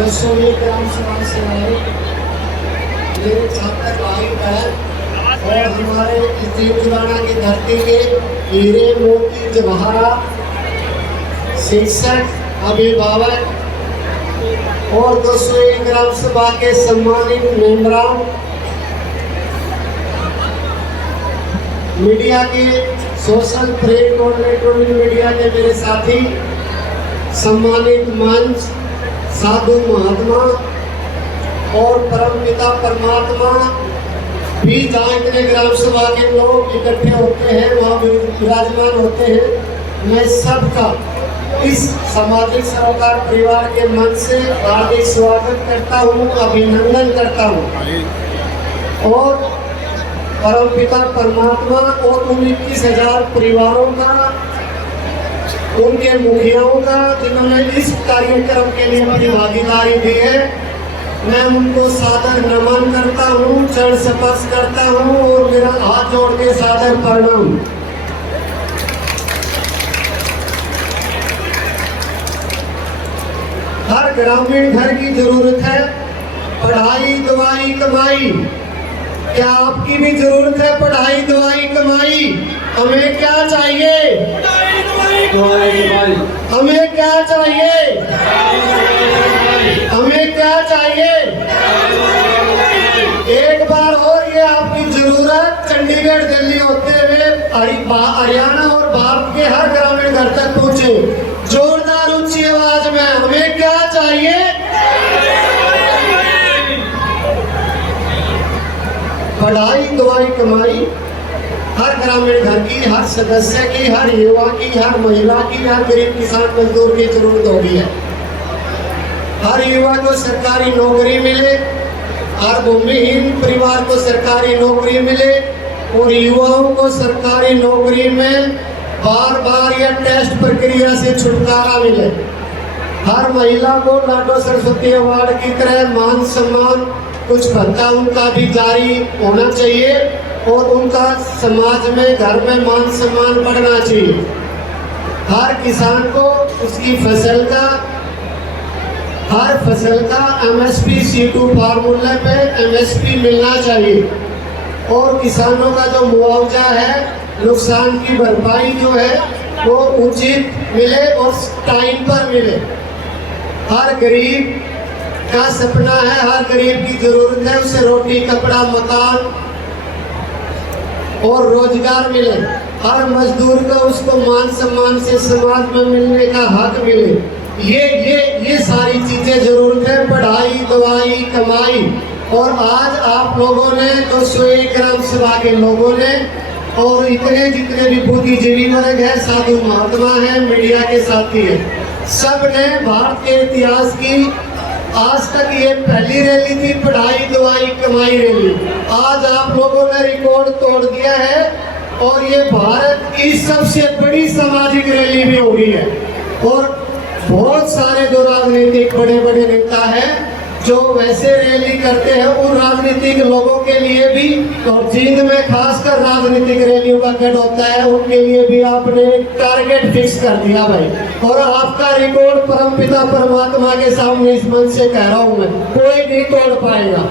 201 ग्राम सभा से आए मेरे छात्र भाई बहन और हमारे इस दीन जुलाना की धरती के हीरे मोती जवाहरात शिक्षक अभिभावक और 201 ग्राम सभा के सम्मानित मेंबरान, मीडिया के सोशल प्रिंट और इलेक्ट्रॉनिक मीडिया के मेरे साथी, सम्मानित मंच, साधु महात्मा और परमपिता परमात्मा भी जहाँ इतने ग्राम सभा के लोग इकट्ठे होते हैं वहाँ विराजमान होते हैं। मैं सबका इस सामाजिक सरोकार परिवार के मन से हार्दिक स्वागत करता हूँ, अभिनंदन करता हूँ और परमपिता परमात्मा और उन 21,000 परिवारों का, उनके मुखियाओं का जिन्होंने इस कार्यक्रम के लिए अपनी भागीदारी दी है, मैं उनको सादर नमन करता हूँ, चरण स्पर्श करता हूँ और मेरा हाथ जोड़ के सादर प्रणाम। हर ग्रामीण घर की जरूरत है पढ़ाई दवाई कमाई। क्या आपकी भी जरूरत है पढ़ाई दवाई कमाई? हमें क्या चाहिए? हमें क्या चाहिए? हमें क्या चाहिए? एक बार और ये आपकी जरूरत चंडीगढ़ दिल्ली होते हुए हरियाणा और भारत के हर ग्रामीण घर तक पहुंचे। जोरदार ऊंची आवाज में हमें क्या चाहिए? पढ़ाई दवाई कमाई हर ग्रामीण घर की, हर सदस्य की, हर युवा की, हर महिला की, हर गरीब किसान मजदूर की जरूरत होगी है। हर युवा को सरकारी नौकरी मिले, हर भूमिहीन परिवार को सरकारी नौकरी मिले और युवाओं को सरकारी नौकरी में बार बार या टेस्ट प्रक्रिया से छुटकारा मिले। हर महिला को लाडो सरस्वती अवार्ड की तरह मान सम्मान, कुछ भत्ता उनका भी जारी होना चाहिए और उनका समाज में घर में मान सम्मान बढ़ना चाहिए। हर किसान को उसकी फसल का, हर फसल का MSP C2 फार्मूले पे MSP मिलना चाहिए और किसानों का जो मुआवजा है, नुकसान की भरपाई जो है वो उचित मिले और टाइम पर मिले। हर गरीब का सपना है, हर गरीब की जरूरत है उसे रोटी कपड़ा मकान और रोजगार मिले। हर मजदूर को उसको मान सम्मान से समाज में मिलने का हक मिले। ये सारी चीजें जरूरत है, पढ़ाई दवाई कमाई। और आज आप लोगों ने 201 ग्राम सभा के लोगों ने और इतने जितने भी बुद्धिजीवी वर्ग है, साधु महात्मा है, मीडिया के साथी है, सब ने भारत के इतिहास की आज तक ये पहली रैली थी पढ़ाई दवाई कमाई रैली। आज आप लोगों ने रिकॉर्ड तोड़ दिया है और ये भारत की सबसे बड़ी सामाजिक रैली भी हो गई है। और बहुत सारे जो राजनीतिक बड़े बड़े नेता हैं जो वैसे रैली करते हैं, उन राजनीतिक लोगों के लिए भी और जींद में खासकर राजनीतिक रैलियों का गढ़ होता है, उनके लिए भी आपने टारगेट फिक्स कर दिया भाई। और आपका रिकॉर्ड परमपिता परमात्मा के सामने इस मंच से कह रहा हूं मैं, कोई नहीं तोड़ पाएगा।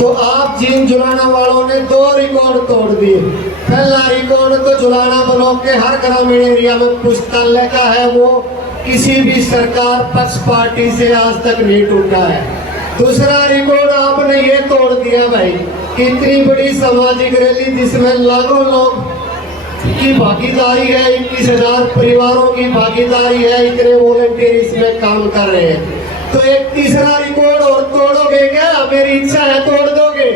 तो आप जींद जुलाना वालों ने 2 रिकॉर्ड तोड़ दिए। पहला रिकॉर्ड तो जुलाना ब्लॉक के हर ग्रामीण एरिया में पुस्तकालय का है, वो किसी भी सरकार पक्ष पार्टी से आज तक नहीं टूटा है। दूसरा रिकॉर्ड आपने ये तोड़ दिया भाई कि इतनी बड़ी सामाजिक रैली जिसमें लाखों लोग की भागीदारी है, 21,000 परिवारों की भागीदारी है, इतने वॉलंटियर इसमें काम कर रहे हैं। तो एक तीसरा रिकॉर्ड और तोड़ोगे क्या? मेरी इच्छा है तोड़ दोगे,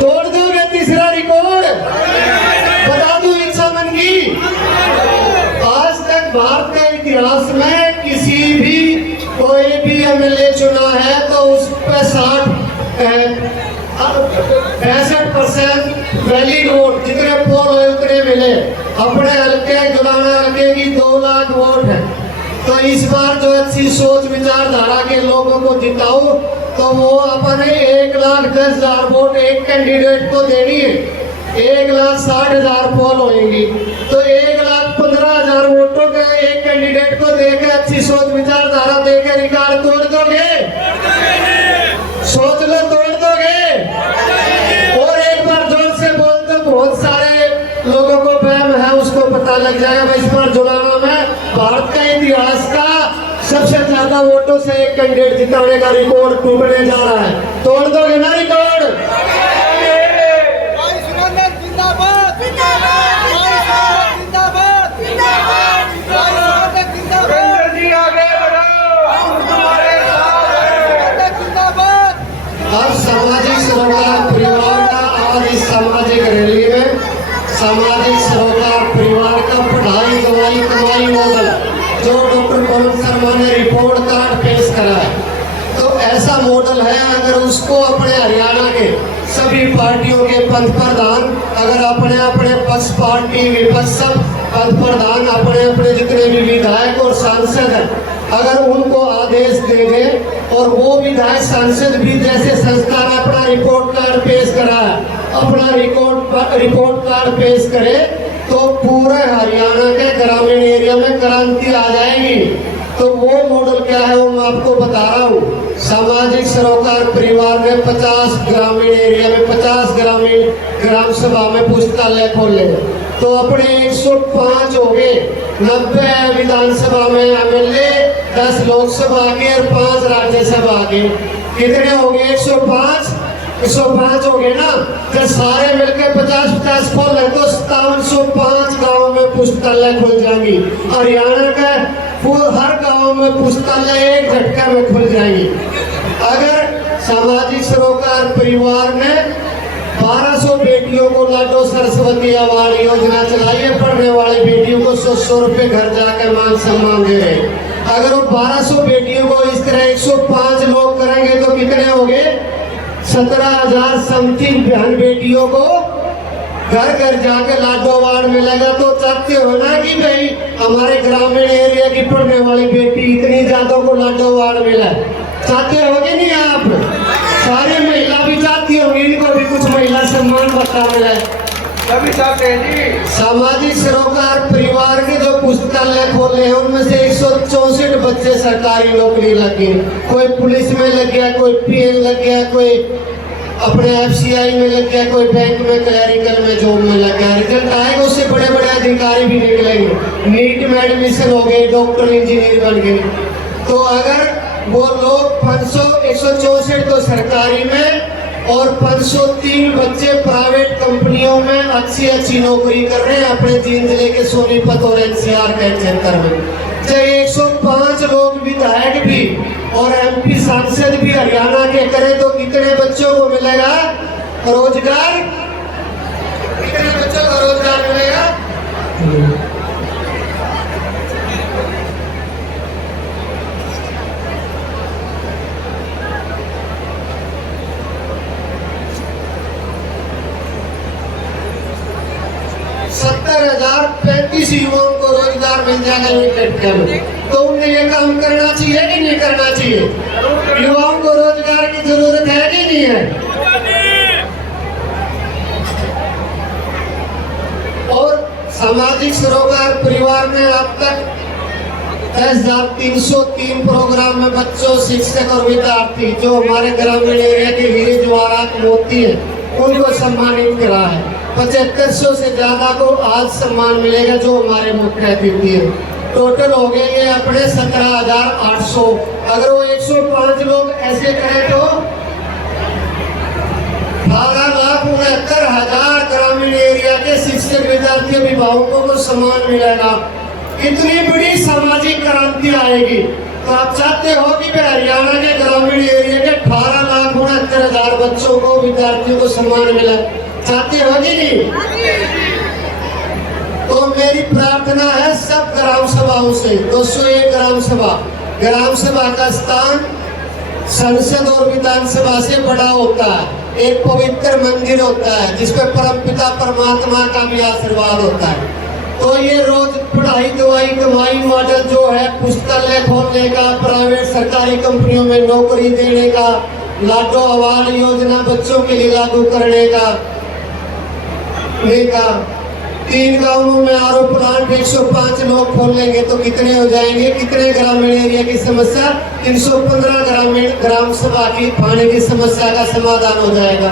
तोड़ दोगे तीसरा रिकॉर्ड? बता दूं इच्छा मन की। आज तक भारत के इतिहास में किसी भी कोई भी MLA चुना है तो उस पर 65% वैलिड वोट, जितने पोल हुए उतने मिले। अपने हल्के जुलाना हल्के की 2 लाख वोट है। तो इस बार जो अच्छी सोच विचारधारा के लोगों को जिताओ तो वो अपने 1,10,000 वोट एक कैंडिडेट को देनी है। 1,60,000 पोल होंगी तो 1,15,000 15,000 वोटों के एक कैंडिडेट को देके अच्छी सोच विचारधारा देके रिकॉर्ड तोड़ दोगे? सोच लो, तोड़ दोगे? और एक बार जोर से बोल दो, बहुत सारे लोगों को वहम है, उसको पता लग जाएगा भाई इस बार जुलाना में भारत का इतिहास का सबसे ज्यादा वोटों से एक कैंडिडेट जिताने का रिकॉर्ड टूटने जा रहा है। तोड़ दोगे ना रिकॉर्ड? अब सामाजिक सरोकार परिवार का और इस सामाजिक रैली में सामाजिक सरोकार परिवार का पढ़ाई दवाई कमाई मॉडल जो डॉक्टर पवन शर्मा ने रिपोर्ट कार्ड पेश करा है, तो ऐसा मॉडल है। अगर उसको अपने हरियाणा के सभी पार्टियों के पंथ प्रधान, अगर अपने अपने पक्ष पार्टी विपक्ष सब पंथ प्रधान अपने अपने जितने भी विधायक और सांसद हैं, अगर उनको आदेश देंगे और वो विधायक सांसद भी जैसे संस्था ने अपना रिपोर्ट कार्ड पेश करा है, अपना रिपोर्ट कार्ड पेश करे, तो पूरे हरियाणा के ग्रामीण एरिया में क्रांति आ जाएगी। तो वो मॉडल क्या है वो मैं आपको बता रहा हूँ। सामाजिक सरोकार परिवार ने 50 ग्रामीण एरिया में 50 ग्रामीण ग्राम सभा में पुस्तकालय खोले, तो अपने 105 हो गए। 90 विधानसभा में एमएलए, 10 लोकसभा के और 5 राज्यसभा के, कितने हो गए? 105 हो गए ना। जब सारे मिलकर 50-50 खोल है तो 5705 गाँव में पुस्तकालय खुल जाएंगी। हरियाणा का हर गांव में पुस्तकालय एक झटका में खुल जाएंगी। अगर सामाजिक सरोकार परिवार ने 1200 बेटियों को लाडो सरस्वती अवार्ड योजना चलाई है, पढ़ने वाली बेटियों को 100 रुपए घर जाकर मान सम्मान दे रहे। अगर वो 1200 बेटियों को इस तरह 105 लोग करेंगे तो कितने हो गए? 17,000 समथिंग बहन बेटियों को घर घर जाके लाडो अवार्ड मिलेगा। तो चाहते हो ना कि भाई हमारे ग्रामीण एरिया की पढ़ने वाली बेटी इतनी ज्यादा को लाडो अवार्ड मिला? चाहते होगे नहीं आप? सारी महिला भी चाहती होंगी इनको भी कुछ महिला सम्मान बता मिला, सभी चाहते हैं जी। सामाजिक सरोकार परिवार के जो पुस्तकालय खोले हैं उनमें से 164 बच्चे सरकारी नौकरी लगे। कोई पुलिस में लग गया, कोई पीएन लग गया, कोई अपने एफसीआई में लग गया, कोई बैंक में क्लैरिकल में जॉब में लग गया। रिजल्ट आएगा उससे बड़े बड़े अधिकारी भी निकलेंगे। नीट में एडमिशन हो गए, डॉक्टर इंजीनियर बन गए। तो अगर वो लोग 164 तो सरकारी में और 503 बच्चे प्राइवेट कंपनियों में अच्छी नौकरी कर रहे हैं अपने जींद जिले के सोनीपत और एनसीआर के क्षेत्र में। जब 105 लोग विधायक भी और एमपी सांसद भी हरियाणा के करें तो कितने बच्चों को मिलेगा रोजगार? कितने बच्चों को रोजगार मिलेगा? युवाओं को रोजगार मिल जाएगा एक झटके में। तो उन्हें ये काम करना चाहिए कि नहीं करना चाहिए? युवाओं को रोजगार की जरूरत है कि नहीं है? और सामाजिक सरोकार परिवार ने अब तक 10,303 प्रोग्राम में बच्चों, शिक्षक और विद्यार्थी जो हमारे ग्रामीण एरिया के हीरे जवाहरात मोती हैं उनको सम्मानित करा है। 7500 से ज्यादा को आज सम्मान मिलेगा जो हमारे मुख्य अतिथि है। टोटल हो गए ये अपने 17,800। अगर वो 105 लोग ऐसे करें तो 18,69,000 ग्रामीण एरिया के शिक्षक, विद्यार्थी, अभिभावकों को सम्मान मिलेगा। कितनी बड़ी सामाजिक क्रांति आएगी। तो आप चाहते हो कि हरियाणा के ग्रामीण एरिया के 18,69,000 बच्चों को, विद्यार्थियों को सम्मान मिला? चाहते हो कि नहीं? तो मेरी प्रार्थना है सब ग्राम सभाओं से, 201 ग्राम सभा का स्थान संसद और विधानसभा से बड़ा होता है। एक पवित्र मंदिर होता है जिसपे परमपिता परमात्मा का भी आशीर्वाद होता है। तो ये रोज पढ़ाई दवाई कमाई मॉडल जो है, पुस्तकालय खोलने का, प्राइवेट सरकारी कंपनियों में नौकरी देने का, लाडो अवार्ड योजना बच्चों के लिए लागू करने का, 3 गांवों में आरओ प्लांट 105 लोग खोल लेंगे तो कितने हो जाएंगे? कितने ग्रामीण एरिया की समस्या? 315 ग्रामीण ग्राम सभा की पानी की समस्या का समाधान हो जाएगा।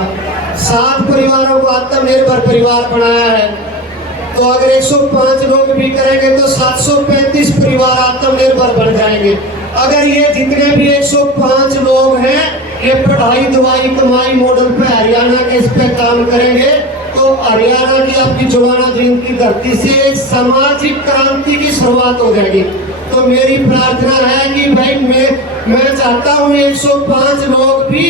7 परिवारों को आत्मनिर्भर परिवार बनाया है, तो अगर 105 लोग भी करेंगे तो 735 परिवार आत्मनिर्भर बन जाएंगे। अगर ये जितने भी 105 लोग हैं ये पढ़ाई दवाई कमाई मॉडल पे हरियाणा के इस पे काम करेंगे तो हरियाणा की आपकी जुलाना जींद की धरती से एक सामाजिक क्रांति की शुरुआत हो जाएगी। तो मेरी प्रार्थना है कि भाई मैं चाहता हूँ 105 लोग भी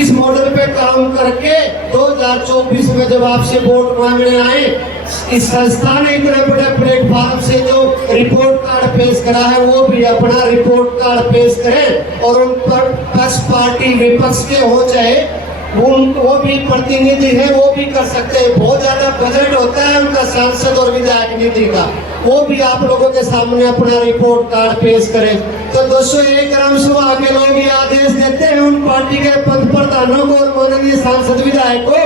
इस मॉडल पे काम करके 2024 में जब आपसे वोट मांगने आए, इस संस्था ने इतने बड़े प्लेटफॉर्म से जो रिपोर्ट कार्ड पेश करा है वो भी अपना रिपोर्ट कार्ड पेश करें और उन पर पक्ष पार्टी विपक्ष के हो चाहे वो भी प्रतिनिधि है वो भी कर सकते हैं। बहुत ज्यादा बजट होता है उनका सांसद और विधायक निधि का, वो भी आप लोगों के सामने अपना रिपोर्ट कार्ड पेश करें। तो 201 ग्राम सभा के लोग ये आदेश देते हैं उन पार्टी के पद प्रधानों को और माननीय सांसद विधायक को,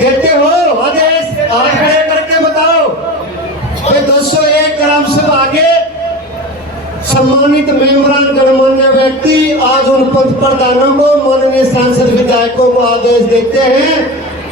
देते हो आदेश? हाथ खड़े करके बताओ। 201 ग्राम सभा के सम्मानित मेंबरान गणमान्य व्यक्ति आज उन पद प्रधानों को माननीय सांसद विधायकों को आदेश देते हैं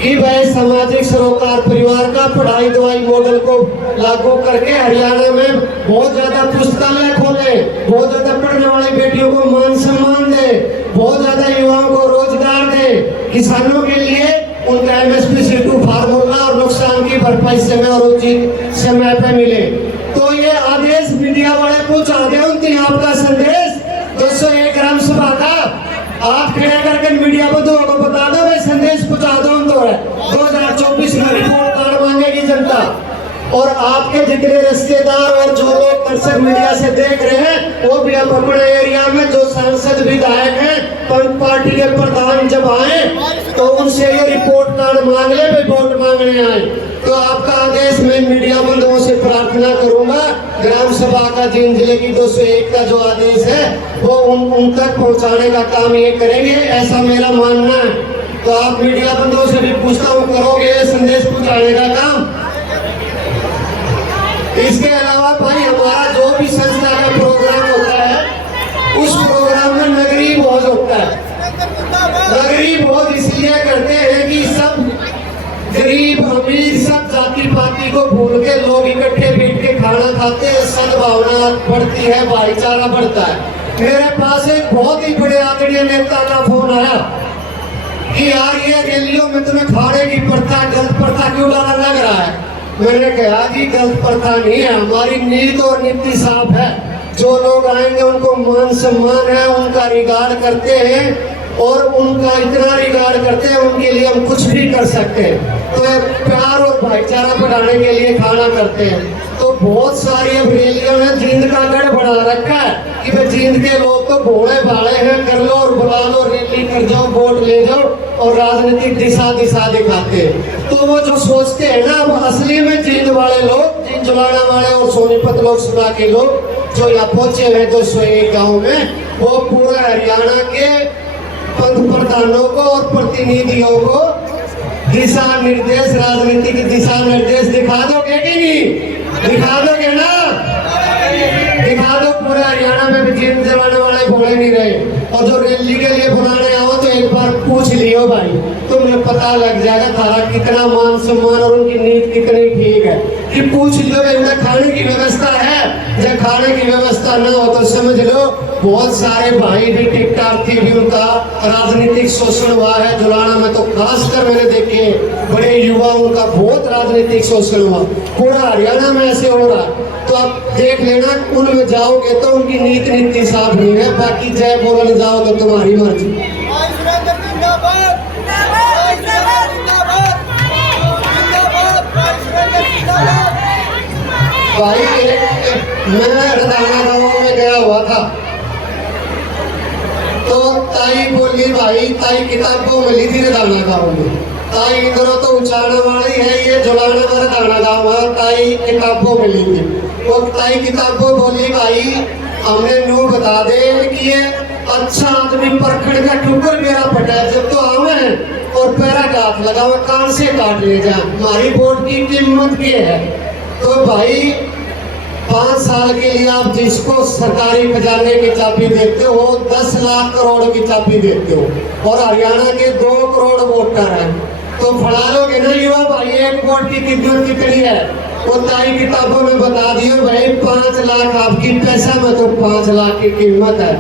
कि वह सामाजिक सरोकार परिवार का पढ़ाई दवाई मॉडल को लागू करके हरियाणा में बहुत ज्यादा पुस्तकालय खोले, बहुत ज्यादा पढ़ने वाली बेटियों को मान सम्मान दे, बहुत ज्यादा युवाओं को रोजगार दे, किसानों के लिए उनका MSP C2 फार्मूला और नुकसान की भरपाई समय और उचित समय पे मिले। तो ये आदेश मीडिया वाले पहुंचा दे उनकी आपका संदेश 201 ग्राम सभा का आप खड़े करके मीडिया बंधुओं को बता दो, भाई संदेश पहुंचा दो। तो है 2024 में रिपोर्ट कार्ड मांगेगी जनता और आपके जितने रिश्तेदार और जो लोग दर्शक मीडिया से देख रहे हैं वो भी अब अपने एरिया में जो सांसद विधायक हैं पार्टी के प्रधान जब आए तो उनसे ये रिपोर्ट कार्ड मांग ले, भाई वोट मांगने आए। तो आपका आदेश मैं मीडिया बंधुओं से प्रार्थना करूंगा ग्राम सभा का जींद जिले की 201 का जो आदेश है वो उन तक पहुंचाने का काम ये करेंगे, ऐसा मेरा मानना है। तो आप मीडिया बंधुओं से भी पूछता हूँ करोगे ये संदेश पहुंचाने का काम? इसके अलावा भाई हमारा जो भी संस्था का प्रोग्राम होता है उस प्रोग्राम में नगरी भोज होता है। नगरी भोज इसलिए करते हैं कि सब गरीब अमीर सब जाति पाति को भूल के लोग इकट्ठे बैठ के खाना खाते हैं, सद्भावना बढ़ती है, भाईचारा बढ़ता है। मेरे पास एक बहुत ही बड़े आदरणीय नेता का फोन आया कि यार ये रैलियों में तुम्हें खाने की प्रथा गलत प्रथा क्यों डालना लग रहा है? मैंने कहा कि गलत प्रथा नहीं है, हमारी नीति और नीति साफ है। जो लोग आएंगे उनको मान सम्मान है, उनका रिगार्ड करते हैं और उनका इतना रिगार्ड करते हैं उनके लिए हम कुछ भी कर सकते हैं। तो प्यार और भाईचारा बढ़ाने के लिए खाना करते हैं। तो बहुत सारी अब रैलियों में जींद का गढ़ बढ़ा रखा है कि भाई जींद के लोग तो भोले भाले हैं, कर लो और बुला लो, रैली कर जाओ, वोट ले जाओ और राजनीतिक दिशा दिखाते हैं। तो वो जो सोचते हैं ना वो असली में जींद वाले लोग, जींद जुलाना वाले और सोनीपत लोकसभा के लोग जो यहाँ पहुंचे हैं 201 गाँव में, वो पूरा हरियाणा के पद प्रधानों को और प्रतिनिधियों को दिशा निर्देश, राजनीतिक दिशा निर्देश दिखा दोगे कि नहीं? दिखा दोगे ना? दिखा दो। पूरे हरियाणा में भी जींद जलाने वाले भोले नहीं रहे। और जो रैली के लिए बुलाने आओ तो एक बार पूछ लियो भाई, तुम्हें पता लग जाएगा थारा कितना मान सम्मान और उनकी नीति कितनी ठीक है कि पूछ लो उनका खाने की व्यवस्था है। जब खाने की व्यवस्था न हो तो समझ लो बहुत सारे भाई भी टिकटार्थी भी उनका राजनीतिक शोषण हुआ है। जुलाना में तो खासकर मैंने देखे बड़े युवा उनका बहुत राजनीतिक शोषण हुआ, पूरा हरियाणा में ऐसे हो रहा है। तो आप देख लेना उनमें जाओगे तो उनकी नीति साफ नहीं है। बाकी जय बोलने जाओ तो तुम्हारी मर्जी। भाई मैं रदाना गाँव में गया हुआ था तो ताई बोली भाई ताई किताब को मिली थी रदाना गाँव में। ताई इधर तो उचाना वाली है, ये जुलाना का रदाना गाँव है। ताई किताबों मिली थी और ताई किताबों बोली भाई हमने न्यू बता दे कि ये अच्छा आदमी परखड़ का ठुकर मेरा पटा जब तो आवे और पैरा का हाथ लगा हुआ कान से काट ले जा, हमारी वोट की कीमत क्या है। तो भाई 5 साल के लिए आप जिसको सरकारी खजाने की चाबी देते हो 10 लाख करोड़ की चाबी देते हो और हरियाणा के 2 करोड़ वोटर हैं, तो फड़ा लोगे ना युवा भाई एक वोट की कीमत कितनी है। वो ताई किताबों में बता दियो भाई 5 लाख आपकी पैसा में तो 5 लाख की कीमत है।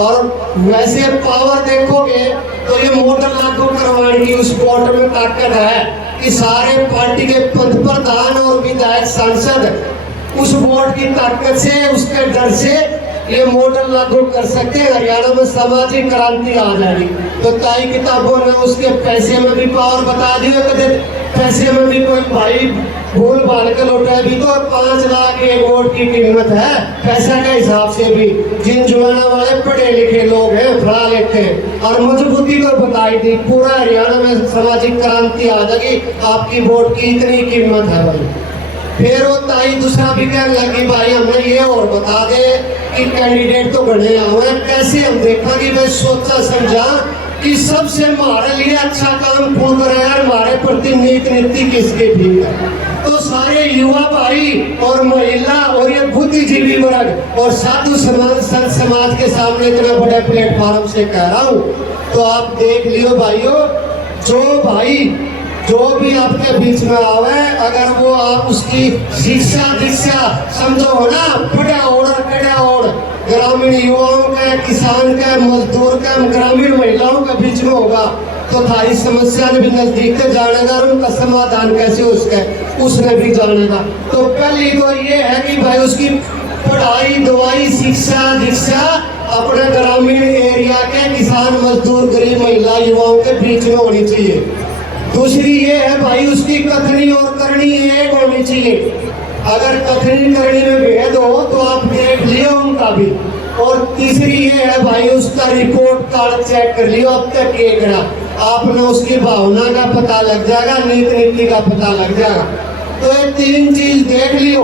और वैसे पावर देखोगे तो ये मोटर लागू करवाने की उस वोट में ताकत है कि सारे पार्टी के पद प्रधान और विधायक सांसद उस वोट की ताकत से उसके डर से ये मॉडल लागू कर सकते हैं। हरियाणा में सामाजिक क्रांति आ जाएगी। तो ताई किताबों ने उसके पैसे में भी पावर बता दिए, कदे पैसे में भी कोई भाई भूल भाल के लौटा भी तो 5 लाख एक वोट की कीमत है पैसा के हिसाब से भी। जिन जुआना वाले पढ़े लिखे लोग हैं फड़ा लेते हैं और मजबूती को बताई थी पूरा हरियाणा में सामाजिक क्रांति आ जाएगी, आपकी वोट की इतनी कीमत है भाई। फिर वो ताई दूसरा भी कहने लगी भाई हमें ये और बता दे कि कैंडिडेट तो बने हुए कैसे हम देखा कि भाई सोचा समझा कि सबसे हमारे लिए अच्छा काम कौन करे यार, हमारे प्रति नीति नीति किसके ठीक है। तो सारे युवा भाई और महिला और ये बुद्धिजीवी वर्ग और साधु समाज संत समाज के सामने इतना बड़े प्लेटफॉर्म से कह रहा हूँ। तो आप देख लियो भाइयों, जो भी आपके बीच में आवे अगर वो आप उसकी शिक्षा दीक्षा समझो हो ना, बड़ा और ग्रामीण युवाओं के, किसान के, मजदूर के, ग्रामीण महिलाओं के बीच में होगा तो थारी समस्या ने भी नजदीक से जानेगा और उनका समाधान कैसे उसने भी जानेगा। तो पहली तो ये है कि भाई उसकी पढ़ाई दवाई शिक्षा दीक्षा अपने ग्रामीण एरिया के किसान मजदूर गरीब महिला युवाओं के बीच में होनी चाहिए। दूसरी ये है भाई उसकी कथनी और करनी एक होनी चाहिए। अगर कथनी करनी में भेद हो तो आप देख लियो उनका भी। और तीसरी ये है भाई उसका रिपोर्ट कार्ड चेक कर लियो अब तक ये करा, आपने उसकी भावना का पता लग जाएगा, नीति नीति का पता लग जाएगा। तो ये 3 चीज देख लियो।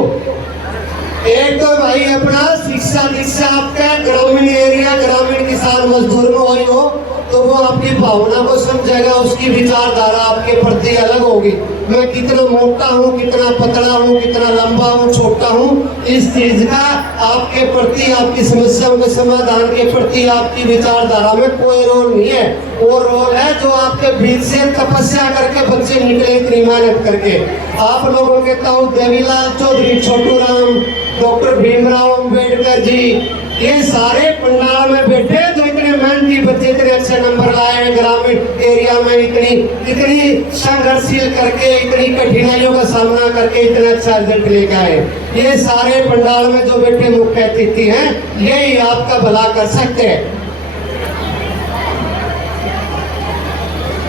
एक तो भाई अपना शिक्षा दीक्षा आपका ग्रामीण एरिया ग्रामीण किसान मजदूर में वही हो तो वो आपकी भावना को समझेगा, उसकी विचारधारा आपके प्रति अलग होगी। मैं कितना मोटा हूँ, कितना पतला हूँ, कितना लंबा हूँ, छोटा हूँ, इस चीज का आपके प्रति आपकी समस्याओं के समाधान के प्रति आपकी विचारधारा में कोई रोल नहीं है। वो रोल है जो आपके बीच से तपस्या करके बच्चे निकले इतनी मेहनत करके। आप लोगों के ताऊ देवीलाल चौधरी, छोटू राम, डॉक्टर भीमराव अम्बेडकर जी, ये सारे पंडाल में बैठे जो इतने मेहनती बच्चे इतने अच्छे नंबर लाए हैं ग्रामीण एरिया में, इतनी संघर्षशील करके इतनी कठिनाइयों का सामना करके इतना अच्छा रिजल्ट लेकर आए। ये सारे पंडाल में जो बैठे मुख्य अतिथि हैं यही आपका भला कर सकते हैं।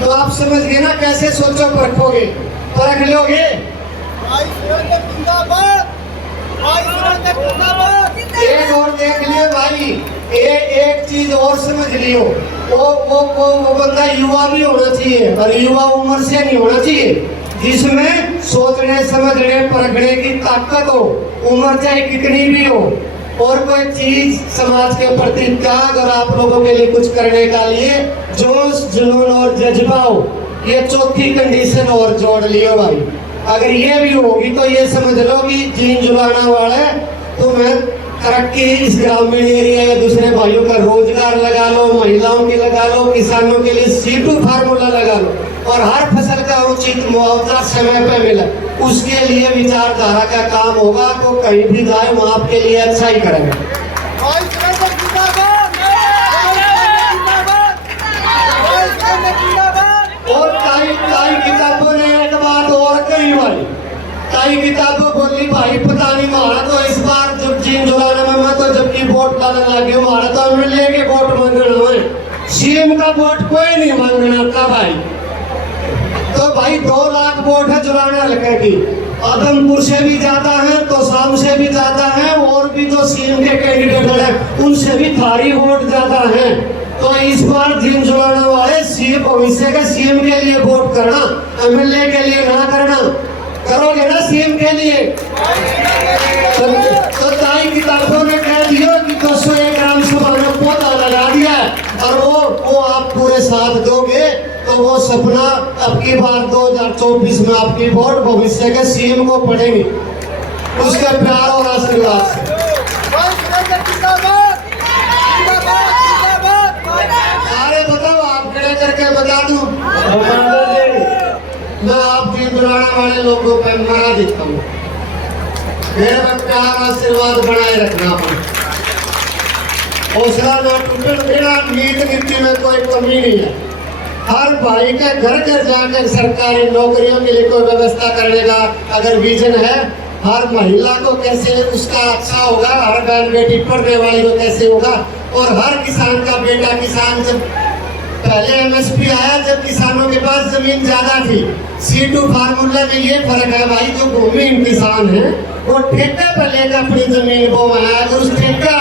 तो आप समझ गए ना कैसे सोचो परखोगे, परख लोगे। एक और देख लियो भाई, एक चीज और समझ लियो, वो बंदा युवा भी होना चाहिए और युवा उम्र से नहीं होना चाहिए, जिसमें सोचने समझने परखने की ताकत हो, उम्र चाहे कितनी भी हो, और कोई चीज समाज के प्रति त्याग और आप लोगों के लिए कुछ करने का लिए जोश जुनून और जज्बा हो। ये चौथी कंडीशन और जोड़ लियो भाई। अगर ये भी होगी तो ये समझ लो कि जीन जुलाना वाले तो मैं तरक्की इस ग्रामीण एरिया या दूसरे भाइयों का रोजगार लगा लो, महिलाओं की लगा लो, किसानों के लिए C2 फार्मूला लगा लो और हर फसल का उचित मुआवजा समय पे मिले, उसके लिए विचारधारा का काम होगा। तो कहीं भी जाए वहाँ आपके लिए अच्छा ही करेंगे। और ताई किताबों ने एक बात और कही भाई, ताई किताबों बोली भाई पता नहीं मारा तो इस बार जब जीन जुलाने में मैं तो जबकि वोट डालने लगे मारा तो हमें लेके वोट मांगना है, सीएम का वोट कोई नहीं मांगना था भाई। तो भाई 2 लाख वोट है जुलाने हल्के की, आदमपुर से भी ज्यादा है, तो शाम से भी ज्यादा है, और भी जो सीएम के कैंडिडेट है उनसे भी भारी वोट ज्यादा है। तो इस बार जीन जुलाने वाले सीएम भविष्य के सीएम के लिए वोट करना, एमएलए के लिए ना करना, करोगे ना सीएम के लिए। तो ताई किताबों ने कह दिया कि 201 ग्राम सभा में पौधा लगा दिया और वो आप पूरे साथ दोगे तो वो सपना अब की बार 2024 में आपकी वोट भविष्य के सीएम को पड़ेगी, उसके प्यार और आशीर्वाद से। अरे बताओ, आप खड़े करके बता दूं, मैं आपकी दुलाना वाले लोगों पे मना देता हूँ, मेरा प्यार आशीर्वाद बनाए रखना पड़े, हौसला ना टूटे, मेरा नीति नीति में कोई कमी नहीं है। हर भाई के घर घर जाकर सरकारी नौकरियों के लिए कोई व्यवस्था करने का अगर विजन है, हर महिला को कैसे उसका अच्छा होगा, हर बहन बेटी पढ़ने वाली को कैसे होगा, और हर किसान का बेटा किसान। जब पहले एमएसपी आया जब किसानों के पास जमीन ज्यादा थी, C2 फार्मूला में ये फर्क है भाई, जो भूमिहीन किसान है वो ठेके पर लेकर अपनी जमीन को बनाया, अगर उस ठेका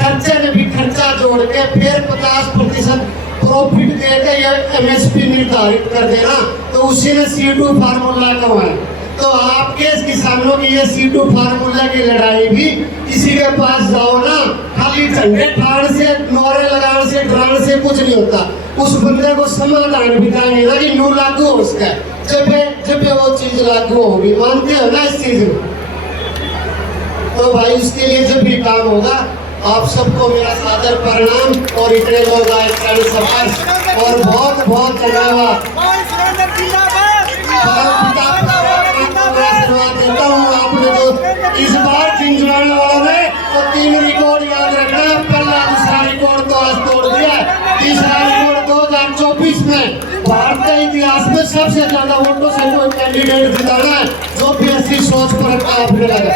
खर्चे में भी खर्चा जोड़ के फिर 50% प्रॉफिट देकर ये एमएसपी निर्धारित कर देना, तो उसी ने C2 फार्मूला कमाया। तो आपके किसानों की ये C2 फार्मूला की लड़ाई भी किसी के पास जाओ ना, खाली झंडे ठाड़ से, नौरे लगाने से, डराने से कुछ नहीं होता। उस बंदे को समाधान बिताएंगे ना कि नू लागू हो उसका, जब वो चीज लागू होगी, मानते हो ना इस चीज में। तो भाई उसके लिए जब भी काम होगा, आप सबको मेरा सादर प्रणाम, और इतने लोग आए सफर, और बहुत बहुत धन्यवाद। देता हूँ आपने जो इस बार चिंचवाड़ा वालों ने तो 3 रिकॉर्ड याद रखना, पहला दूसरा रिकॉर्ड तो आज तोड़ दिया, तीसरा रिकॉर्ड 2024 में भारत के इतिहास में सबसे ज्यादा वोटों से कोई कैंडिडेट जिताना है, जो भी ऐसी सोच पर आपने लगा।